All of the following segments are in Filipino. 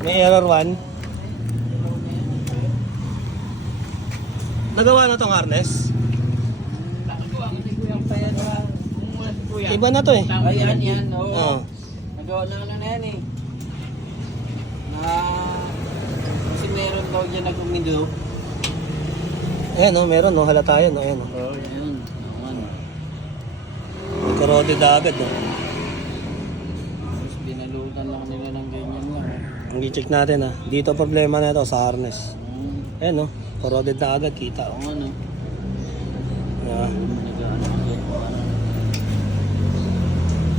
May error 1. Nagawa na tong harness. Iba na to eh. Ayan, yan. Oo. Oo. Nagawa na yan eh. Kasi meron daw dyan nag-umido. Ayan o, meron o. Halata yan o. Ayan o. Oo, yun. Nagkaroded agad o. Tapos binalutan lang nila ng ganyan lang. Ang i-check natin ha. Dito problema na ito sa harness. Ayan o. Corroded na agad. Kita o. Oo, ano. Yeah. Nag-ano kasi.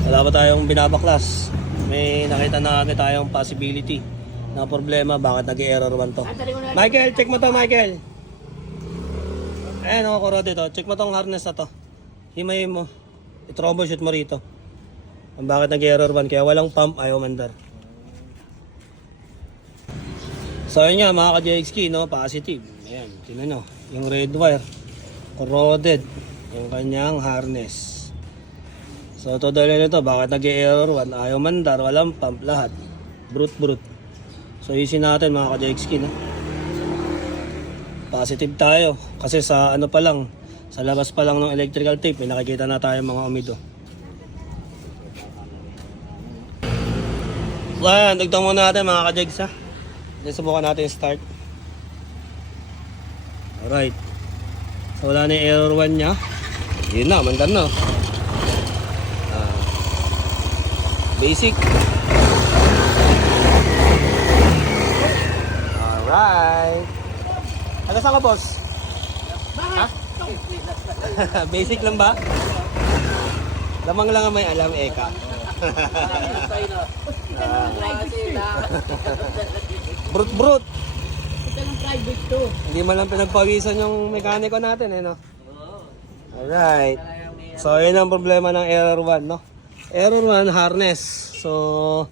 Wala pa tayong binabaklas. May nakita na agad tayong possibility na problema. Bakit nag-error 1 to? Michael, check mo to Michael. Ayan o, corroded to. Check mo tong harness na to. Himayin mo. I-troubleshoot mo rito. Ang bakit nag-error 1. Kaya walang pump, ayaw mandar. So yun nga mga ka-JXK, no? Positive. Ayan, tinan nyo. Yung red wire. Corroded. Yung kanyang harness. So to dahil nito, bakit nag-error 1? Ayaw mandar, walang pump, lahat. Brute. So isin natin mga ka-JXK, no? Positive tayo. Kasi sa ano pa lang, sa labas pa lang ng electrical tape, may nakikita na tayo mga umido. Ayan, dagdag muna natin mga ka-JXK, ha? Then subukan natin start. Alright. So wala na yung error 1 nya. Yun na, mandar na. Basic. Alright. Ano saan ka, boss? Ha? Basic lang ba? Lamang lang ang may alam, Eka. Brut. Ito ng private to. Hindi man lang pinagpawisan yung mekaniko natin, eh, no? Alright. So, yun ang problema ng error 1, no? Error 1, harness. So,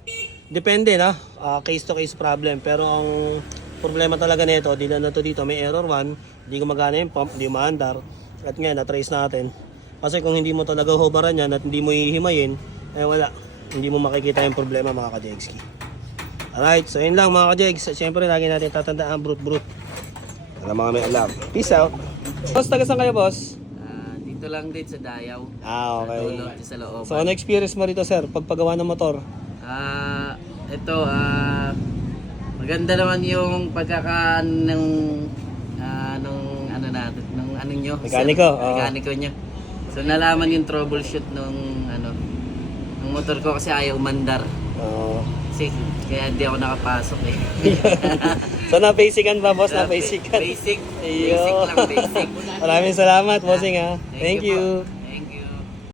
depende na. Case to case problem. Pero ang problema talaga nito, dito na to dito, may error 1. Hindi gumagana yung pump, hindi umaandar. At nga, na-trace natin. Kasi kung hindi mo to nag-hoveran yan at hindi mo hihimayin, eh wala. Hindi mo makikita yung problema mga ka-JXK. Alright, so yun lang mga ka-JXK. Siyempre, lagi natin tatandaan, brute. Para mga may alam. Peace out. Boss, taga saan kayo, boss? Dito lang din sa Dayaw. Okay. Sa dulo, sa loob. So, ano experience mo rito, sir? Pagpagawa ng motor? Ito, maganda naman yung pagkakaan ng nung ano natin, nung ano nyo. Mekaniko, sir, mekaniko nyo. So, nalaman yung troubleshoot nung nung motor ko kasi ayaw umandar. Oo. Kasi kaya hindi ako nakapasok eh. So, na-basican ba, boss? Na-basican? Basic Iyo. lang, basic. Maraming salamat, bossing, ha? Thank Thank you you.